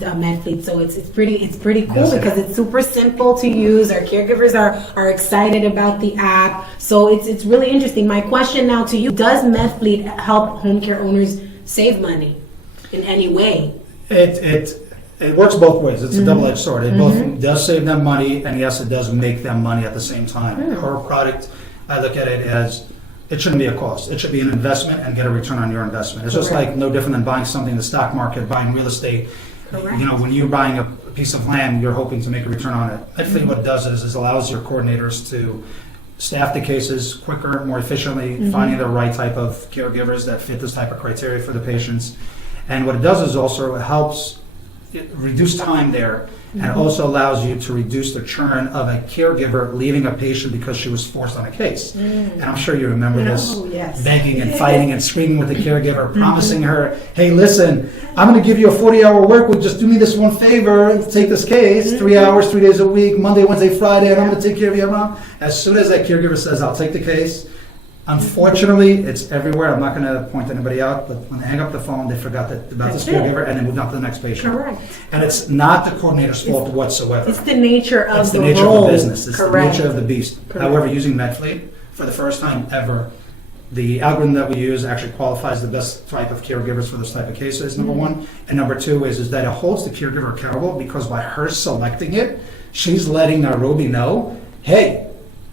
used Medflyt, so it's pretty cool because it's super simple to use. Our caregivers are excited about the app, so it's really interesting. My question now to you: does Medflyt help home care owners save money in any way? It works both ways. It's a double-edged sword. It both does save them money, and yes, it does make them money at the same time. Our product, I look at it as, it shouldn't be a cost. It should be an investment and get a return on your investment. It's just like no different than buying something in the stock market, buying real estate. Correct. You know, when you're buying a piece of land, you're hoping to make a return on it. Medflyt, what it does is allows your coordinators to staff the cases quicker, more efficiently, finding the right type of caregivers that fit this type of criteria for the patients. And what it does is also it helps reduce time there, and it also allows you to reduce the churn of a caregiver leaving a patient because she was forced on a case. And I'm sure you remember this, begging and fighting and screaming with the caregiver, promising her, hey, listen, I'm going to give you a 40-hour work week, just do me this one favor, take this case, 3 hours, 3 days a week, Monday, Wednesday, Friday, and I'm going to take care of you, mom. As soon as that caregiver says, I'll take the case, unfortunately, it's everywhere. I'm not going to point anybody out, but when they hang up the phone, they forgot about this caregiver and they moved on to the next patient. Correct. And it's not the coordinator's fault whatsoever. It's the nature of It's the the nature role. of the business. It's the nature of the beast. Correct. However, using Medflyt, for the first time ever, the algorithm that we use actually qualifies the best type of caregivers for this type of cases, number one. And number two is that it holds the caregiver accountable, because by her selecting it, she's letting Nairobi know, hey,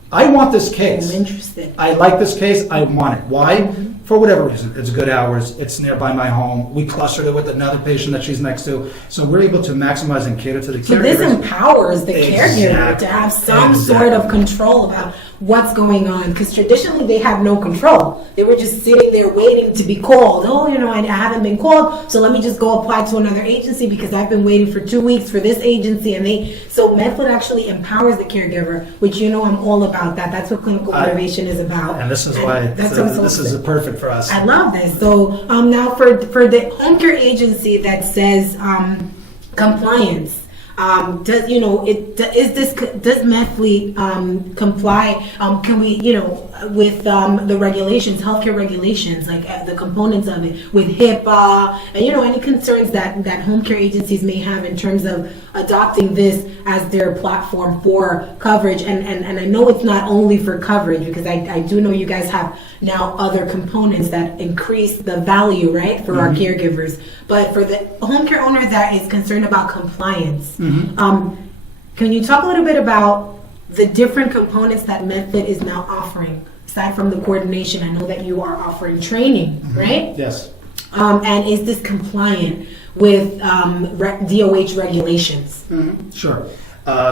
I want this case. I'm interested. I like this case. I want it. Why? For whatever reason. It's good hours. It's nearby my home. We clustered it with another patient that she's next to. So we're able to maximize and cater to the caregivers. So this empowers the caregiver to have some sort of control about what's going on, because traditionally they had no control. They were just sitting there waiting to be called. Oh, you know, I haven't been called, so let me just go apply to another agency because I've been waiting for 2 weeks for this agency. And so Medflyt actually empowers the caregiver, which, you know, I'm all about that. That's what clinical innovation is about. And this is why this is perfect for us. I love this. So now for the home care agency that says compliance. Does Medflyt comply? Can we, with the regulations, healthcare regulations, like the components of it, with HIPAA, and any concerns that home care agencies may have in terms of adopting this as their platform for coverage? And I know it's not only for coverage, because I do know you guys have now other components that increase the value, right, for our caregivers. But for the home care owner that is concerned about compliance, can you talk a little bit about the different components that Medflyt is now offering? Aside from the coordination, I know that you are offering training, right? Yes. And is this compliant with DOH regulations? Sure.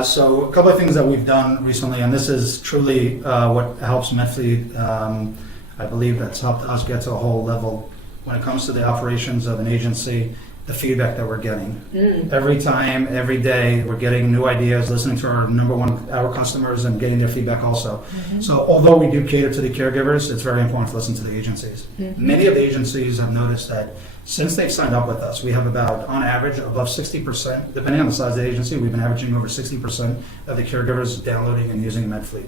So a couple of things that we've done recently, and this is truly what helps Medflyt. I believe that's helped us get to a whole level when it comes to the operations of an agency. The feedback that we're getting every time, every day, we're getting new ideas, listening to our customers, and getting their feedback also. So although we do cater to the caregivers, it's very important to listen to the agencies. Many of the agencies have noticed that since they've signed up with us, we have about, on average, above 60%, depending on the size of the agency, we've been averaging over 60% of the caregivers downloading and using Medflyt.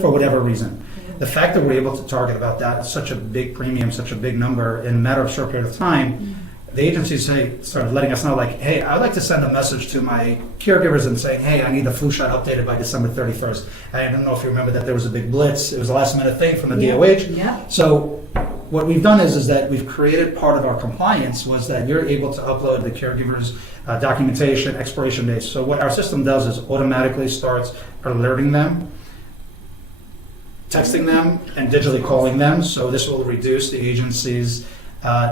For whatever reason. The fact that we're able to target about that, such a big premium, such a big number in a matter of a short period of time, the agencies started letting us know, like, hey, I'd like to send a message to my caregivers and say, hey, I need the flu shot updated by December 31st. I don't know if you remember that there was a big blitz. It was a last minute thing from the DOH. Yeah. So what we've done is that we've created part of our compliance was that you're able to upload the caregivers' documentation, expiration dates. So what our system does is automatically starts alerting them, texting them, and digitally calling them. So this will reduce the agency's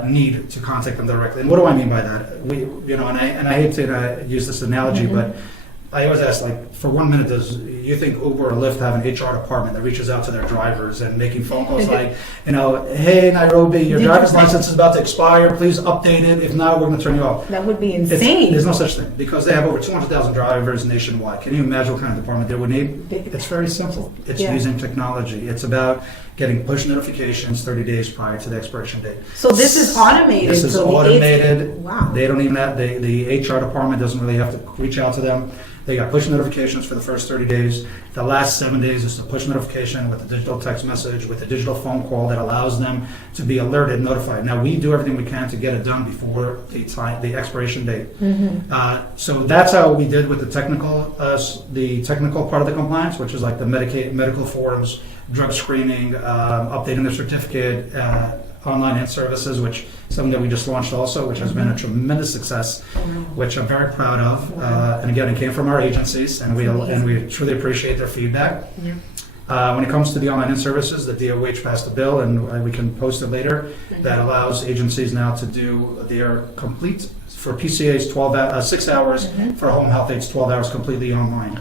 need to contact them directly. And what do I mean by that? And I hate to use this analogy, but I always ask, like, for 1 minute, does you think Uber or Lyft have an HR department that reaches out to their drivers and making phone calls like, hey, Nairobi, your driver's license is about to expire, please update it. If not, we're going to turn you off. That would be insane. There's no such thing, because they have over 200,000 drivers nationwide. Can you imagine what kind of department they would need? It's very simple. It's using technology. It's about getting push notifications 30 days prior to the expiration date. So this is automated. Wow. They don't even have, the HR department doesn't really have to reach out to them. They got push notifications for the first 30 days. The last 7 days is a push notification with a digital text message, with a digital phone call that allows them to be alerted, notified. Now, we do everything we can to get it done before the expiration date. So that's how we did with the technical part of the compliance, which is like the medical forms, drug screening, updating their certificate, online health services, which is something that we just launched also, which has been a tremendous success, which I'm very proud of. And again, it came from our agencies, and we truly appreciate their feedback. When it comes to the online health services, the DOH passed a bill, and we can post it later, that allows agencies now to do their complete, for PCAs 6 hours, for home health aides 12 hours completely online.